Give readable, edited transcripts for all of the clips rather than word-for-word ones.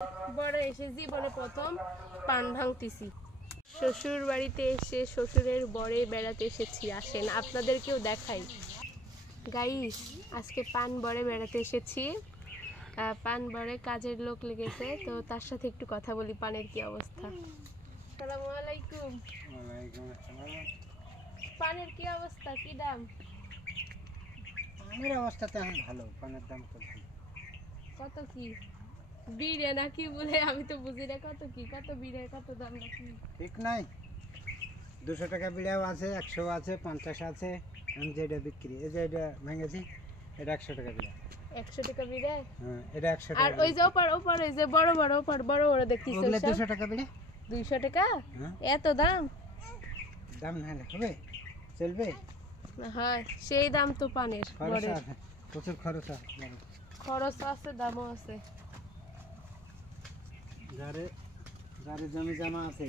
বড় এসে জীবনে প্রথম পান ভাঙতেছি। শ্বশুর বাড়িতে এসে শ্বশুরের বরে বেড়াতে এসেছি, আসেন আপনাদেরকেও দেখাই। গাইস, আজকে পান বরে বেড়াতে এসেছি। পান বরে কাজের লোক লেগেছে, তো তার সাথে একটু কথা বলি। পানের কি অবস্থা? আসসালামু আলাইকুম। ওয়ালাইকুম আসসালাম। পানের কি অবস্থা, কি দাম? পানের অবস্থা তো এখন ভালো, পানের দাম কত কি বিড়ে নাকি বলে, আমি তো বুঝি না। কত কি, কত বিড়ে, কত দাম নাকি ঠিক নাই। 200 টাকা বিড়াও আছে, 100 আছে, 50 আছে। আমি যেটা বিক্রি, এই যে এটা ভেঙেছি, এটা 100 টাকা বিড়া। 100 টাকা বিড়ে? হ্যাঁ, এটা 100 টাকা। আর ওই যে ওপার ওই যে বড় বড় বড় বড় দেখতেছি, ওগুলো 200 টাকা বিড়া। 200 টাকা? এত দাম? দাম না হলে হবে, চলবে? হয়, সেই দাম তো পানের বড়ে। প্রচুর খরচ আছে, খরচ আছে, দামও আছে। যারে যারে জমি জমা আছে,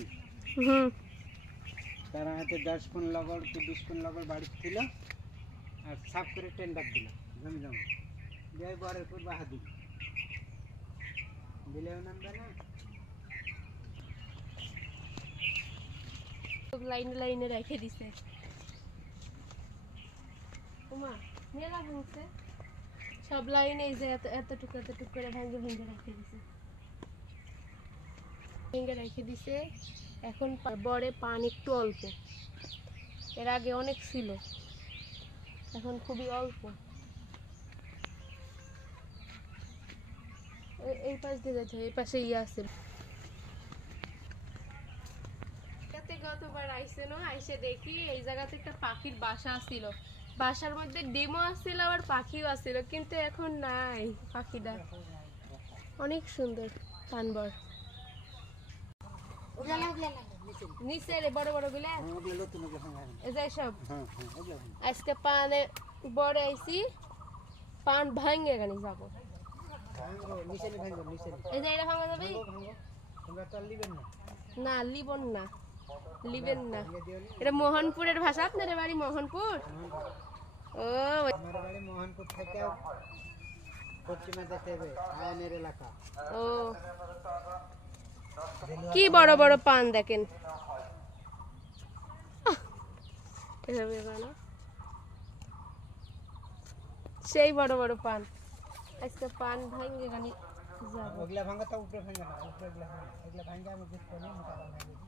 তারা হাতে 10 কোন লগর কি 20 কোন লগর বাড়ি ছিল, আর সাফ করে টেন্ডার দিল জমি জমা দিয়ে বরের পর বাহাদি দিলেও নামবে না। লাইনে লাইনে রেখে দিছে। ওমা, মেলা ভাঙছে সব লাইনে, এই যে এতটুকু এতটুকু করে ভাঙে ভেঙে রেখে দিছে, ভেঙে রেখে দিছে। এখন বড়ে পান একটু অল্প, এর আগে অনেক ছিল, এখন খুবই অল্প। এই পাশ দিয়ে যেতে হয়, এই পাশে আছে। গতবার আইসে না, আইসে দেখি এই জায়গাতে একটা পাখির বাসা ছিল, বাসার মধ্যে ডিমও আসছিল, আবার পাখিও আসছিল, কিন্তু এখন নাই পাখিটা। অনেক সুন্দর পানবর। নিচে রে বড় বড় গুলা, এই যে সব আজকে পানে বড় আইছি, পান ভাঙে গানি যাবো। এই যে এটা ভাঙা যাবে না? লিবন না, লিবেন না। এটা মোহনপুরের ভাষা। আপনার বাড়ি মোহনপুর? ও, আমার বাড়ি মোহনপুর থেকে পশ্চিমে যেতে হবে, আয়নের এলাকা। ও, কি বড় বড় পান দেখেন। সেই বড় বড় পান। আজকে পান ভাঙে গানি যাব। ওগুলা ভাঙা তো উপরে ভাঙা না, উপরে ওগুলা ভাঙা, এগুলা ভাঙা আমি দেখতে পারি, মোটা পান ভাঙা।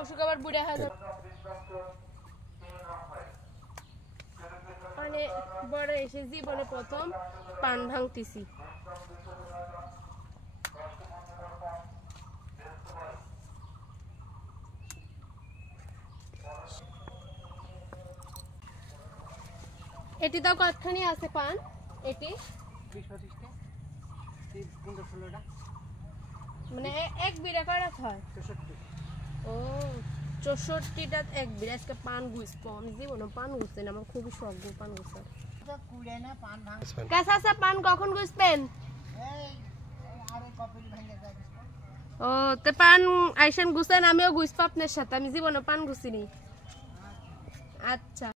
অসুখ আবার বুড়া হয়ে যাবে। মানে বড় এসে জীবনে প্রথম পান ভাঙতেছি। এটি তো কতখানি আছে পান? এটি 20-25টা, 15-16টা। মানে এক বিড়া করা হয় 64। ও, 64টা এক বিড়া। আজকে পান গুছবো আমি, জীবনে পান গুছতে না, আমার খুবই শখ গো পান গুছার। কাঁচা কাঁচা পান কখন গুছবেন? ও, তো পান আইসেন গুছেন, আমিও গুছবো আপনার সাথে। আমি জীবনে পান গুছিনি। আচ্ছা।